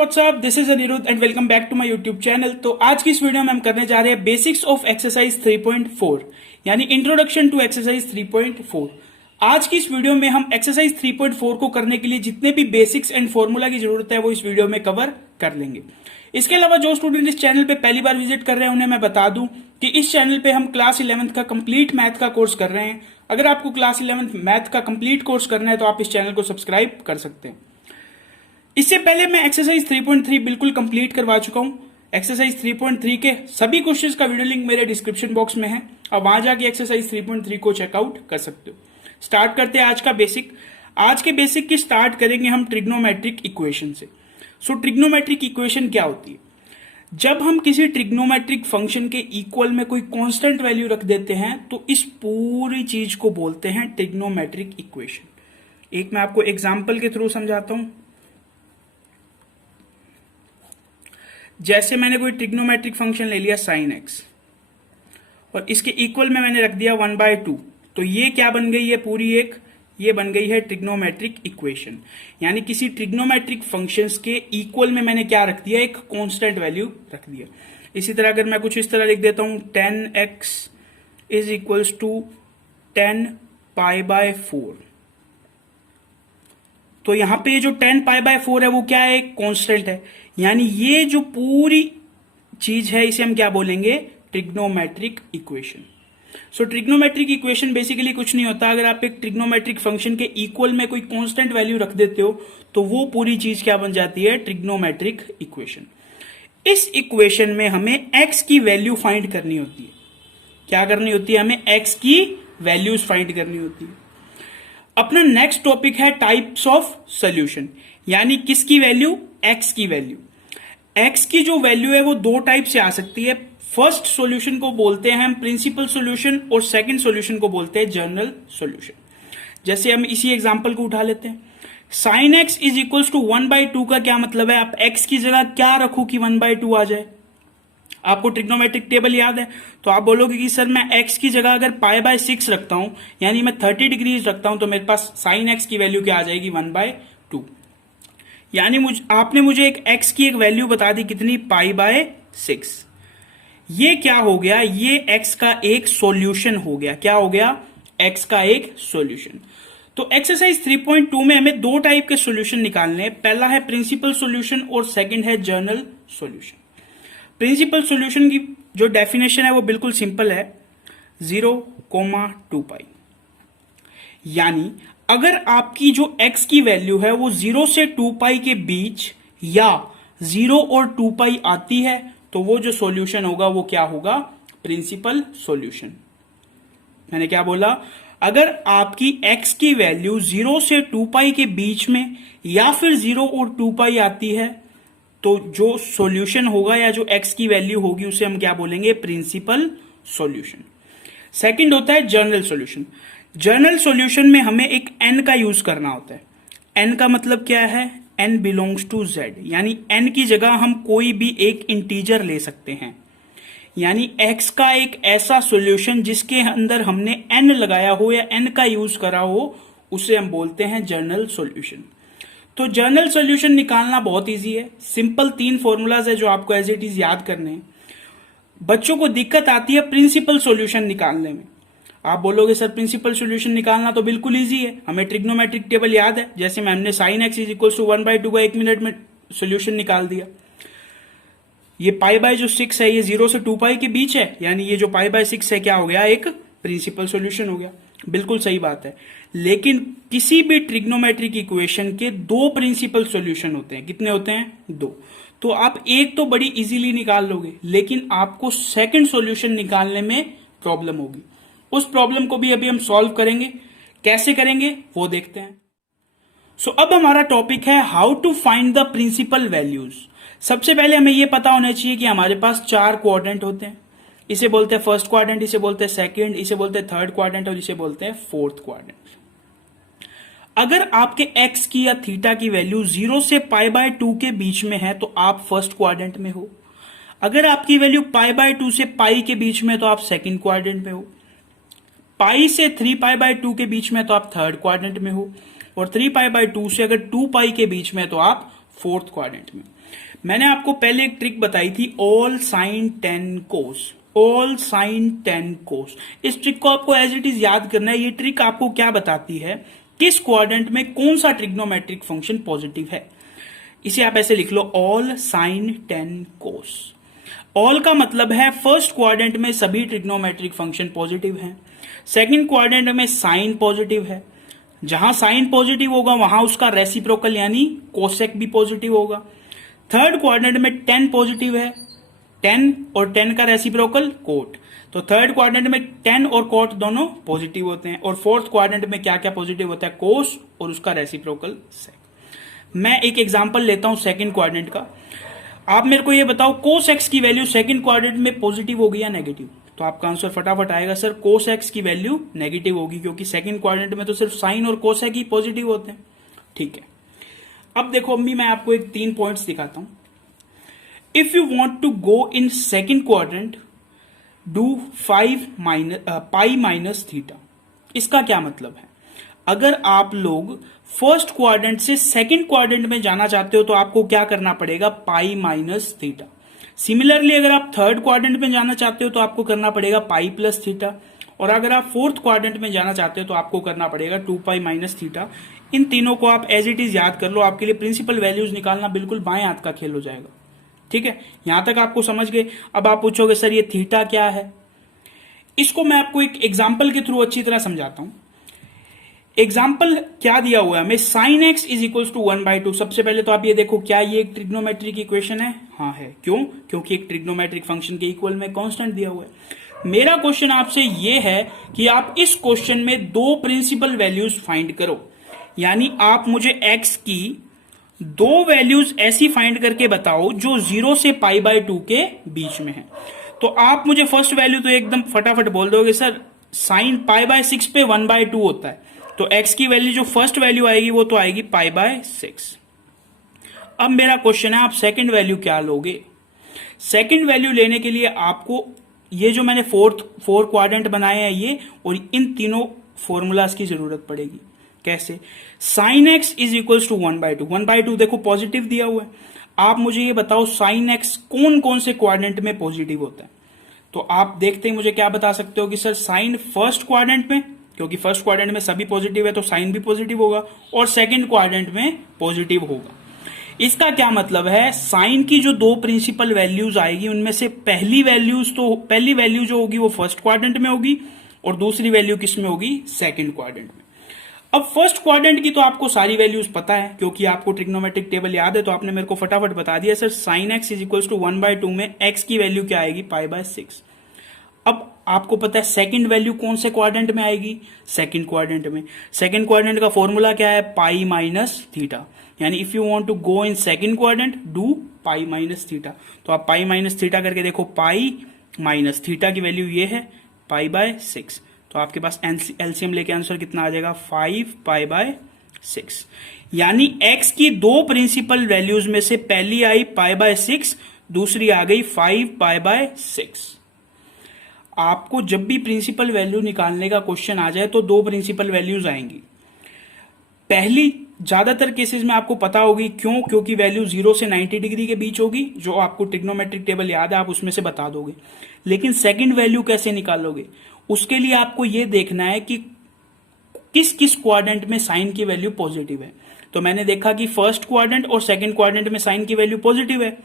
WhatsApp, this is Anirudh and welcome back to my YouTube channel. तो आज की इस वीडियो में हम करने जा रहे हैं बेसिक्स ऑफ एक्सरसाइज 3.4 यानी इंट्रोडक्शन टू एक्सरसाइज 3.4। आज की इस वीडियो में हम एक्सरसाइज 3.4 को करने के लिए जितने भी बेसिक्स एंड फॉर्मूला की जरूरत है वो इस वीडियो में कवर कर लेंगे। इसके अलावा जो स्टूडेंट इस चैनल पे पहली बार विजिट कर रहे हैं उन्हें मैं बता दूं कि इस चैनल पे हम क्लास 11th का कंप्लीट मैथ का कोर्स कर रहे हैं। अगर आपको क्लास 11th मैथ का कंप्लीट कोर्स करना है तो आप इस चैनल को सब्सक्राइब कर सकते हैं। इससे पहले मैं एक्सरसाइज 3.3 बिल्कुल कंप्लीट करवा चुका हूं। एक्सरसाइज 3.3 के सभी क्वेश्चंस का वीडियो लिंक मेरे डिस्क्रिप्शन बॉक्स में है, अब वहां जाके एक्सरसाइज 3.3 को चेकआउट कर सकते हो। स्टार्ट करते हैं आज का बेसिक। आज के बेसिक की स्टार्ट करेंगे हम ट्रिग्नोमेट्रिक इक्वेशन से। सो ट्रिग्नोमेट्रिक इक्वेशन क्या होती है? जब हम किसी ट्रिग्नोमेट्रिक फंक्शन के इक्वल में कोई कांस्टेंट वैल्यू रख देते हैं तो इस पूरी चीज को बोलते हैं ट्रिग्नोमेट्रिक इक्वेशन। एक मैं आपको एग्जांपल के थ्रू समझाता हूं। जैसे मैंने कोई ट्रिग्नोमेट्रिक फंक्शन ले लिया sin x और इसके इक्वल में मैंने रख दिया 1/2, तो ये क्या बन गई है? पूरी एक ये बन गई है ट्रिग्नोमेट्रिक इक्वेशन। यानी किसी ट्रिग्नोमेट्रिक फंक्शंस के इक्वल में मैंने क्या रख दिया? एक कांस्टेंट वैल्यू रख दिया। इसी तरह अगर मैं कुछ इस तरह लिख देता हूं 10x इज इक्वल्स टू 10π/4, तो यहां पे जो 10π/4 है वो क्या है? एक कांस्टेंट है। यानी ये जो पूरी चीज है इसे हम क्या बोलेंगे? Trigonometric equation. So trigonometric equation basically कुछ नहीं होता। अगर आप एक ट्रिग्नोमेट्रिक फंक्शन के इक्वल में कोई कांस्टेंट वैल्यू रख देते हो तो वो पूरी चीज क्या बन जाती है? Trigonometric equation. इस इक्वेशन में हमें x की वैल्यू फाइंड करनी होती है। क्या करनी होती है? हमें x की वैल्यूज फाइंड करनी होती है। अपना नेक्स्ट टॉपिक है टाइप्स ऑफ सॉल्यूशन, यानी किसकी वैल्यू? x की वैल्यू। x की जो वैल्यू है वो दो टाइप से आ सकती है। फर्स्ट सॉल्यूशन को बोलते हैं हम प्रिंसिपल सॉल्यूशन और सेकंड सॉल्यूशन को बोलते हैं जनरल सॉल्यूशन। जैसे हम इसी एग्जांपल को उठा लेते हैं। sin x is equals to 1/2 का क्या मतलब है? आप x की जगह क्या रखो कि 1/2 आ जाए? आपको ट्रिग्नोमेट्रिक टेबल याद है तो आप बोलोगे कि सर मैं x की जगह अगर π/6 रखता हूं यानी मैं 30 डिग्रीज रखता हूं तो मेरे पास sin x की वैल्यू क्या आ जाएगी? 1/2। यानी आपने मुझे एक x की एक वैल्यू बता दी, कितनी? π/6। ये क्या हो गया? ये x का एक सॉल्यूशन हो गया। क्या हो गया? x का एक सॉल्यूशन। तो एक्सरसाइज 3.2 में हमें दो टाइप के सॉल्यूशन निकालने हैं। पहला है प्रिंसिपल सॉल्यूशन और सेकंड है जनरल सॉल्यूशन। प्रिंसिपल सॉल्यूशन की जो डेफिनेशन है वो बिल्कुल सिंपल है, 0,2π। यानी अगर आपकी जो x की वैल्यू है वो 0 से 2π के बीच या 0 और 2π आती है तो वो जो सॉल्यूशन होगा वो क्या होगा? Principal solution. मैंने क्या बोला? अगर आपकी x की वैल्यू 0 से 2π के बीच में या फिर 0 और 2π आती है तो जो सॉल्यूशन होगा या जो x की वैल्यू होगी उसे हम क्या बोलेंगे? Principal solution. सेकंड होता है जनरल सॉल्यूशन। जनरल सॉल्यूशन में हमें एक n का यूज करना होता है। n का मतलब क्या है? n बिलोंग्स टू z, यानी n की जगह हम कोई भी एक इंटीजर ले सकते हैं। यानी x का एक ऐसा सॉल्यूशन जिसके अंदर हमने n लगाया हो या n का यूज करा हो उसे हम बोलते हैं जनरल सॉल्यूशन। तो जनरल सॉल्यूशन निकालना बहुत इजी है। सिंपल 3 फॉर्मूलाज है जो आपको एज इट इज याद करने हैं। बच्चों को दिक्कत आती है प्रिंसिपल सॉल्यूशन निकालने में। आप बोलोगे सर प्रिंसिपल सॉल्यूशन निकालना तो बिल्कुल इजी है, हमें ट्रिग्नोमेट्रिक टेबल याद है। जैसे हमने sin x is equal to 1/2 का 1 मिनट में सॉल्यूशन निकाल दिया। ये π/6 है, ये 0 से 2π के बीच है, यानी ये जो π/6 है क्या हो गया? एक प्रिंसिपल सॉल्यूशन हो गया। बिल्कुल सही बात है। लेकिन किसी भी ट्रिग्नोमेट्रिक इक्वेशन के दो प्रिंसिपल सॉल्यूशन होते हैं। कितने होते हैं? 2। तो आप एक तो बड़ी इजीली निकाल लोगे, लेकिन आपको सेकंड सॉल्यूशन निकालने में प्रॉब्लम होगी। उस प्रॉब्लम को भी अभी हम सॉल्व करेंगे। कैसे करेंगे वो देखते हैं। सो अब हमारा टॉपिक है how to find the principal values. सबसे पहले हमें यह पता होना चाहिए कि हमारे पास 4 क्वाड्रेंट होते हैं। इसे बोलते हैं फर्स्ट क्वाड्रेंट, इसे बोलते हैं सेकंड, इसे बोलते हैं थर्ड क्वाड्रेंट और इसे बोलते हैं फोर्थ क्वाड्रेंट। अगर आपके x की या थीटा की वैल्यू 0 से π/2 के बीच में है तो आप फर्स्ट क्वाड्रेंट में हो। अगर आपकी वैल्यू π/2 से π के बीच में तो आप सेकंड क्वाड्रेंट में हो। पाई से 3π/2 के बीच में तो आप थर्ड क्वाड्रेंट में हो और 3π/2 से अगर 2π के बीच में तो आप फोर्थ क्वाड्रेंट में। मैंने आपको पहले एक ट्रिक बताई थी, ऑल साइन टेन कोस, ऑल साइन टेन कोस। इस ट्रिक को आपको एज इट इज याद करना है। ये ट्रिक आपको क्या बताती है, किस क्वाड्रेंट में कौन सा ट्रिग्नोमेट्रिक फंक्शन पॉजिटिव है। इसे आप ऐसे लिख लो, ऑल साइन टेन कोस। ऑल का मतलब है फर्स्ट क्वाड्रेंट में सभी ट्रिग्नोमेट्रिक फंक्शन पॉजिटिव हैं, सेकंड क्वाड्रेंट में साइन पॉजिटिव है, जहां साइन पॉजिटिव होगा वहां उसका रेसिप्रोकल यानी कोसेक भी पॉजिटिव होगा। थर्ड क्वाड्रेंट में 10 पॉजिटिव है, 10 और 10 का रेसिप्रोकल कोट, तो थर्ड क्वाड्रेंट में 10 और कोट दोनों पॉजिटिव होते हैं। और फोर्थ क्वाड्रेंट में क्या क्या पॉजिटिव होता है, कोस और उसका रेसिप्रोकल सेक। मैं एक एग्जांपल लेता हूं सेकंड क्वाड्रेंट का। आप मेरे को ये बताओ, कोस एक्स की वैल्यू सेकंड क्वाड्रेंट में पॉजिटिव होगी या नेगेटिव? तो आपका आंसर फटाफट आएगा, सर कोस एक्स की वैल्यू नेगेटिव होगी, क्योंकि सेकंड क्वाड्रेंट में तो सिर्फ साइन और कोसेक ही पॉजिटिव होते हैं। ठीक है, अब देखो अम्मी, मैं आपको एक 3 पॉइंट्स दिखाता हूं। If you want to go in second quadrant, do pi minus theta. इसका क्या मतलब है, अगर आप लोग फर्स्ट क्वाड्रेंट से सेकंड क्वाड्रेंट में जाना चाहते हो तो आपको क्या करना पड़ेगा, पाई माइनस थीटा। सिमिलरली अगर आप थर्ड क्वाड्रेंट में जाना चाहते हो तो आपको करना पड़ेगा पाई प्लस थीटा, और अगर आप फोर्थ क्वाड्रेंट में जाना चाहते हो तो आपको करना पड़ेगा 2 पाई माइनस थीटा। इन तीनों को आप एज इट इज याद कर लो, आपके लिए प्रिंसिपल वैल्यूज निकालना बिल्कुल बाएं हाथ का खेल हो जाएगा। ठीक है, यहां तक आपको समझ गए। अब आप पूछोगे सर ये थीटा क्या है, इसको मैं आपको एक एग्जाम्पल के थ्रू अच्छी तरह समझाता हूं। एग्जाम्पल क्या दिया हुआ है हमें, sine x is equal to 1/2। सबसे पहले तो आप ये देखो, क्या ये एक ट्रिग्नोमेट्रिक इक्वेशन है? हाँ है। क्यों? क्योंकि एक ट्रिग्नोमेट्रिक फंक्शन के इक्वल में कांस्टेंट दिया हुआ है। मेरा क्वेश्चन आपसे ये है कि आप इस क्वेश्चन में 2 प्रिंसिपल वैल्यूज फाइंड करो, यानी आप मुझे एक्स की 2 वैल्यूज ऐसी फाइंड करके बताओ जो 0 से π/2 के बीच में है। तो आप मुझे फर्स्ट वैल्यू तो एकदम फटाफट बोल दोगे, सर साइन π/6 पे 1/2 होता है, तो x की वैल्यू जो फर्स्ट वैल्यू आएगी वो तो आएगी π/6। अब मेरा क्वेश्चन है, आप सेकंड वैल्यू क्या लोगे? सेकंड वैल्यू लेने के लिए आपको ये जो मैंने फोर क्वाड्रेंट बनाए हैं ये, और इन तीनों फॉर्मूलाज की जरूरत पड़ेगी। कैसे? Sine x is equal to 1/2। 1/2 देखो पॉजिटिव दिया हुआ है। आप मुझे ये बताओ साइन एक्स कौन कौन से क्वाड्रेंट में पॉजिटिव होता है? तो आप देखते ही मुझे क्या बता सकते हो कि सर साइन फर्स्ट क्वाड्रेंट में, क्योंकि फर्स्ट क्वाड्रेंट में सभी पॉजिटिव है तो साइन भी पॉजिटिव होगा, और सेकंड क्वाड्रेंट में पॉजिटिव होगा। इसका क्या मतलब है, साइन की जो 2 प्रिंसिपल वैल्यूज आएगी उनमें से पहली वैल्यू जो होगी वो फर्स्ट क्वाड्रेंट में होगी, और दूसरी वैल्यू किस में होगी, सेकंड क्वाड्रेंट में। अब फर्स्ट क्वाड्रेंट की तो आपको सारी वैल्यूज पता है, क्योंकि आपको ट्रिग्नोमेट्रिक टेबल याद है, तो आपने मेरे को फटाफट बता दिया, sir sine x is equal to 1/2 में एक्स की वैल्यू क्या आएगी, π/6। अब आपको पता है सेकंड वैल्यू कौन से क्वाड्रेंट में आएगी, सेकंड क्वाड्रेंट में। सेकंड क्वाड्रेंट का फॉर्मूला क्या है, पाई माइनस थीटा, यानी if you want to go in second quadrant do pi minus theta. तो आप पाई माइनस थीटा करके देखो, पाई माइनस थीटा की वैल्यू ये है π/6, तो आपके पास एलसीएम लेके आंसर कितना आ जाएगा, 5 π/6। यानी x की 2 प्रिंसिपल वैल्यूज में से पहली आई π/6, दूसरी आ गई 5 π/6। आपको जब भी प्रिंसिपल वैल्यू निकालने का क्वेश्चन आ जाए तो 2 प्रिंसिपल वैल्यूज आएंगी। पहली ज्यादातर केसेस में आपको पता होगी, क्यों? क्योंकि वैल्यू 0 से 90 डिग्री के बीच होगी, जो आपको ट्रिग्नोमेट्रिक टेबल याद है आप उसमें से बता दोगे। लेकिन सेकंड वैल्यू कैसे निकालोगे, उसके लिए आपको यह देखना है कि किस किस क्वाड्रेंट में साइन की वैल्यू पॉजिटिव है। तो मैंने देखा कि फर्स्ट क्वाड्रेंट और सेकंड क्वाड्रेंट में साइन की वैल्यू पॉजिटिव है।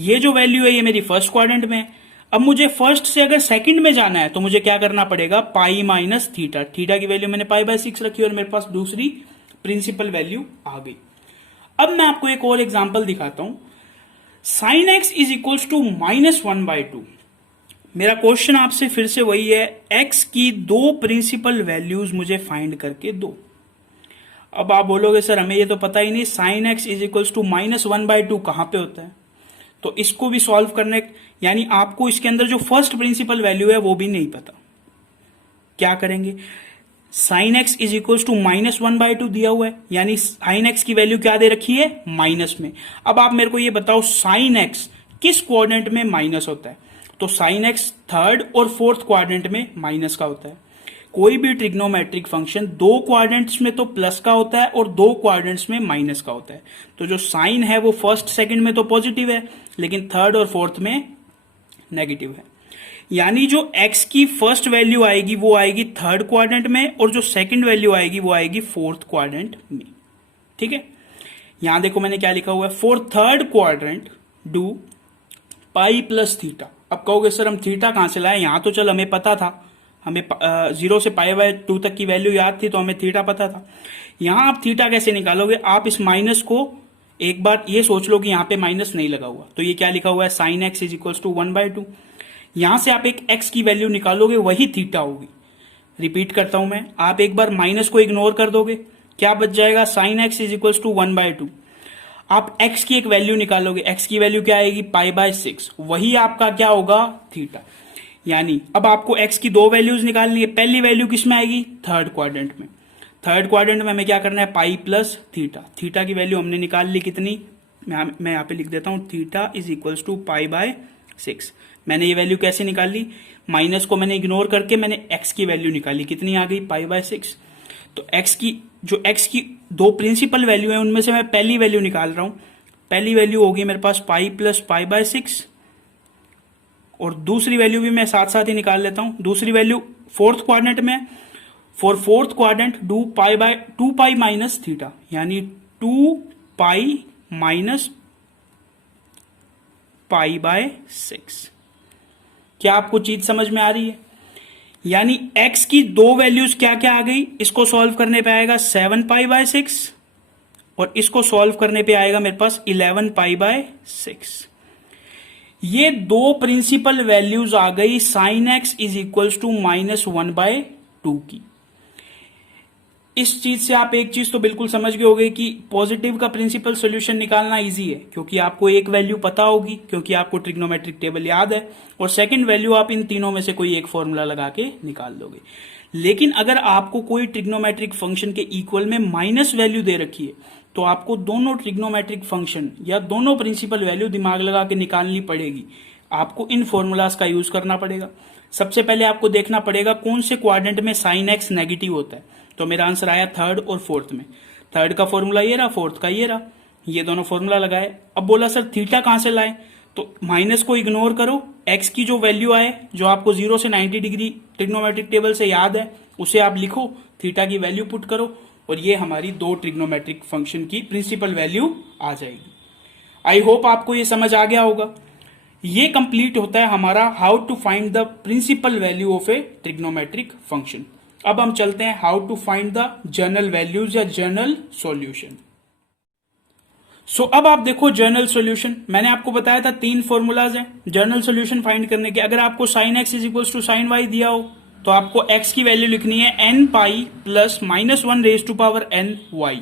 ये जो वैल्यू है ये मेरी फर्स्ट क्वाड्रेंट में है। अब मुझे फर्स्ट से अगर सेकंड में जाना है तो मुझे क्या करना पड़ेगा, पाई माइनस थीटा। थीटा की वैल्यू मैंने π/6 रखी और मेरे पास दूसरी प्रिंसिपल वैल्यू आ गई। अब मैं आपको एक और एग्जांपल दिखाता हूं, sine x is equal to -1/2। मेरा क्वेश्चन आपसे फिर से वही है, x की 2 प्रिंसिपल वैल्यूज मुझे फाइंड करके दो। अब आप बोलोगे सर हमें ये तो पता ही नहीं, sine x is equal to -1/2 कहां पे होता है? तो इसको भी सॉल्व करने, यानी आपको इसके अंदर जो फर्स्ट प्रिंसिपल वैल्यू है वो भी नहीं पता। क्या करेंगे, sine x is equal to -1/2 दिया हुआ है, यानी साइन एक्स की वैल्यू क्या दे रखी है, माइनस में। अब आप मेरे को ये बताओ साइन एक्स किस क्वाड्रेंट में माइनस होता है? तो साइन एक्स थर्ड और फोर्थ क्वाड्रेंट में माइनस का होता है। कोई भी ट्रिग्नोमेट्रिक फंक्शन दो क्वाड्रेंट्स में तो प्लस का होता है और दो क्वाड्रेंट्स में माइनस का होता है। तो जो साइन है वो फर्स्ट सेकंड में तो पॉजिटिव है, लेकिन थर्ड और फोर्थ में नेगेटिव है। यानी जो x की फर्स्ट वैल्यू आएगी वो आएगी थर्ड क्वाड्रेंट में, और जो सेकंड वैल्यू आएगी वो आएगी फोर्थ क्वाड्रेंट में। ठीक है, यहां देखो मैंने क्या लिखा हुआ है, for third quadrant do pi plus theta. अब कहोगे सर हम थीटा कहां से लाए, यहां तो चल हमें पता था, हमें 0 से π/2 तक की वैल्यू याद थी तो हमें थीटा पता था। यहां आप थीटा कैसे निकालोगे, आप इस माइनस को एक बार ये सोच लो कि यहां पे माइनस नहीं लगा हुआ, तो ये क्या लिखा हुआ है, sine x is equal to 1/2। यहां से आप एक x की वैल्यू निकालोगे वही थीटा होगी। रिपीट करता हूं मैं, आप एक बार माइनस को इग्नोर कर दोगे, क्या बच जाएगा, sine x is equal to 1/2। आप x की एक वैल्यू निकालोगे, x की वैल्यू क्या आएगी, π/6, वही आपका क्या होगा, थीटा। यानी अब आपको x की दो वैल्यूज निकालनी है। पहली वैल्यू किस में आएगी, थर्ड क्वाड्रेंट में। थर्ड क्वाड्रेंट में हमें क्या करना है, पाई प्लस थीटा। थीटा की वैल्यू हमने निकाल ली कितनी, मैं यहां पे लिख देता हूं, थीटा इज इक्वल टू π/6। मैंने ये वैल्यू कैसे निकाली, माइनस को मैंने इग्नोर करके मैंने x की वैल्यू निकाली, कितनी आ गई, π/6। तो x की दो प्रिंसिपल वैल्यू है, उनमें से मैं पहली वैल्यू निकाल रहा हूं। पहली वैल्यू होगी मेरे पास पाई प्लस π/6, और दूसरी वैल्यू भी मैं साथ साथ ही निकाल लेता हूं। दूसरी वैल्यू फोर्थ क्वाड्रेंट में, for fourth quadrant do two pi minus theta, यानी 2 पाई माइनस π/6। क्या आपको चीज समझ में आ रही है, यानी x की दो वैल्यूज क्या क्या आ गई, इसको सॉल्व करने पे आएगा 7 π/6, और इसको सॉल्व करने पे आएगा मेरे पास 11 π/6। ये दो प्रिंसिपल वैल्यूज आ गई sine x is equal to -1/2 की। इस चीज से आप एक चीज तो बिल्कुल समझ गए होंगे कि पॉजिटिव का प्रिंसिपल सॉल्यूशन निकालना इजी है, क्योंकि आपको एक वैल्यू पता होगी, क्योंकि आपको ट्रिग्नोमेट्रिक टेबल याद है, और सेकंड वैल्यू आप इन तीनों में से कोई एक फॉर्मूला लगा के निकाल दोगे। लेकिन अगर आपको कोई ट्रिग्नोमेट्रिक फंक्शन के इक्वल में माइनस वैल्यू दे रखी है, तो आपको दोनों ट्रिग्नोमेट्रिक फंक्शन या दोनों प्रिंसिपल वैल्यू दिमाग लगा के निकालनी पड़ेगी। आपको इन फॉर्मूलाज का यूज करना पड़ेगा। सबसे पहले आपको देखना पड़ेगा कौन से क्वाड्रेंट में साइन एक्स नेगेटिव होता है, तो मेरा आंसर आया थर्ड और फोर्थ में। थर्ड का फॉर्मूला ये रहा, फोर्थ का ये रहा, ये दोनों फॉर्मूला लगाए। अब बोला सर थीटा कहां से लाए, तो माइनस को इग्नोर करो, एक्स की जो वैल्यू आए, जो आपको 0 से 90 डिग्री ट्रिग्नोमेट्रिक टेबल से याद है, उसे आप लिखो, थीटा की वैल्यू पुट करो, और ये हमारी दो ट्रिग्नोमेट्रिक फंक्शन की प्रिंसिपल वैल्यू आ जाएगी। आई होप आपको ये समझ आ गया होगा। ये कंप्लीट होता है हमारा how to find the principal value of a trigonometric function. अब हम चलते हैं how to find the general values या जनरल सॉल्यूशन। सो अब आप देखो जनरल सॉल्यूशन, मैंने आपको बताया था 3 फॉर्मूलाज हैं जनरल सॉल्यूशन फाइंड करने के। अगर आपको sine x is equal to sine y दिया हो, तो आपको x की वैल्यू लिखनी है n pi plus -1 raise to power n y।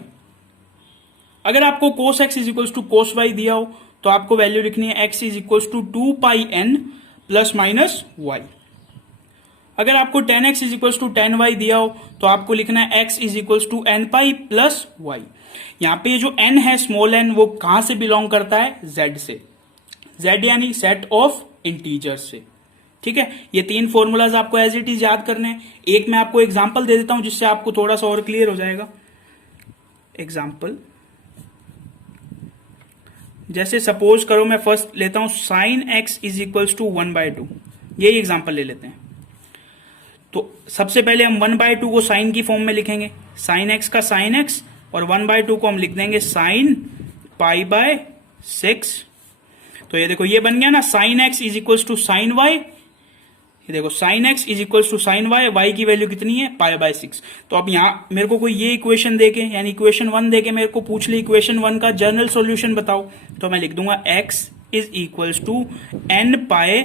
अगर आपको cos x is equal to cos y दिया हो, तो आपको वैल्यू लिखनी है x is equal to 2 pi n plus minus y। अगर आपको tan x is equal to tan y दिया हो, तो आपको लिखना है x is equal to n pi plus y। यहां पे जो n है स्मॉल n, वो कहां से बिलोंग करता है, z से, z यानी सेट ऑफ इंटीजर से। ठीक है, ये 3 फॉर्मूलाज आपको एज इट इज याद करने हैं। एक मैं आपको एग्जांपल दे देता हूं जिससे आपको थोड़ा सा और क्लियर हो जाएगा। एग्जांपल, जैसे सपोज करो मैं फर्स्ट लेता हूं sine x is equal to 1/2, यही एग्जांपल ले लेते हैं। तो सबसे पहले हम 1/2 को साइन की फॉर्म में लिखेंगे, साइन एक्स का साइन एक्स, और 1/2 को हम लिख देंगे साइन π/6। तो ये देखो ये बन गया ना, sine x is equal to sine y. ये देखो sine x is equal to sine y, y की वैल्यू कितनी है, π/6। तो अब यहां मेरे को कोई ये इक्वेशन देके, यानी इक्वेशन 1 देके मेरे को पूछ ले इक्वेशन 1 का जनरल सॉल्यूशन बताओ, तो मैं लिख दूंगा x is equal to n pi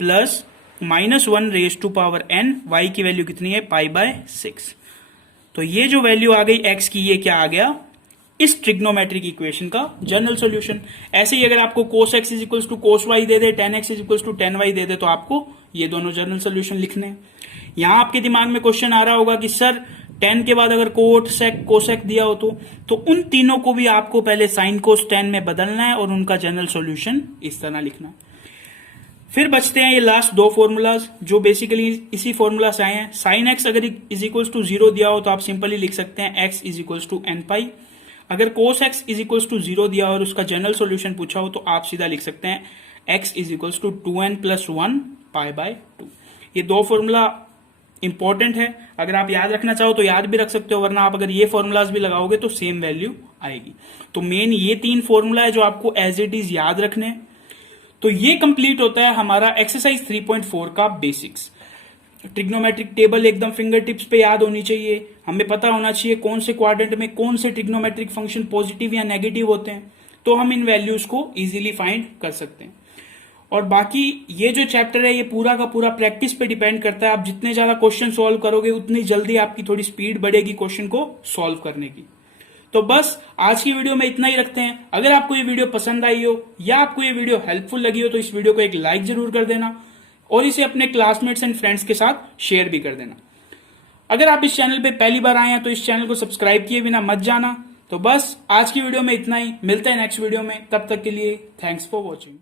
plus -1 raise to power n, y की वैल्यू कितनी है, π/6। तो ये जो वैल्यू आ गई x की, ये क्या आ गया, इस ट्रिग्नोमेट्रिक इक्वेशन का जनरल सॉल्यूशन। ऐसे ही अगर आपको cos x is equal to cos y दे दे, tan x is equal to tan y दे दे, तो आपको ये दोनों जनरल सॉल्यूशन लिखने हैं। यहां आपके दिमाग में क्वेश्चन आ रहा होगा कि सर tan के बाद अगर कोसेक दिया हो, तो उन तीनों को भी आपको पहले साइन कोस tan में बदलना है और उनका जनरल सॉल्यूशन इस तरह लिखना है। फिर बचते हैं ये लास्ट दो फॉर्मूलाज जो बेसिकली इसी फॉर्मूला से आए हैं। साइन एक्स अगर इज इक्वल्स टू 0 दिया हो तो आप सिंपली लिख सकते हैं x is equals to n pi. अगर cos x is equals to 0 दिया हो और उसका जनरल सॉल्यूशन पूछा हो तो आप सीधा लिख सकते हैं x is equals to 2n plus 1 pi by 2। ये दो फॉर्मूला इंपॉर्टेंट है, अगर आप याद रखना चाहो तो याद भी रख सकते हो, वरना आप अगर ये फॉर्मूलाज भी लगाओगे तो सेम वैल्यू आएगी। तो मेन ये 3 फॉर्मूला है जो आपको एज इट इज याद रखने हैं। तो ये कंप्लीट होता है हमारा एक्सरसाइज 3.4 का बेसिक्स। ट्रिग्नोमेट्रिक टेबल एकदम फिंगर टिप्स पे याद होनी चाहिए, हमें पता होना चाहिए कौन से क्वाड्रेंट में कौन से ट्रिग्नोमेट्रिक फंक्शन पॉजिटिव या नेगेटिव होते हैं, तो हम इन वैल्यूज को इजीली फाइंड कर सकते हैं। और बाकी ये जो चैप्टर है ये पूरा का पूरा प्रैक्टिस पे डिपेंड करता है। आप जितने ज्यादा क्वेश्चन सॉल्व करोगे उतनी जल्दी आपकी थोड़ी स्पीड बढ़ेगी क्वेश्चन को सॉल्व करने की। तो बस आज की वीडियो में इतना ही रखते हैं। अगर आपको ये वीडियो पसंद आई हो या आपको ये वीडियो हेल्पफुल लगी हो तो इस वीडियो को एक लाइक जरूर कर देना और इसे अपने क्लासमेट्स एंड फ्रेंड्स के साथ शेयर भी कर देना। अगर आप इस चैनल पे पहली बार आए हैं तो इस चैनल को सब्सक्राइब किए बिना मत जाना। तो बस आज की वीडियो में इतना ही, मिलते हैं नेक्स्ट वीडियो में, तब तक के लिए थैंक्स फॉर वॉचिंग।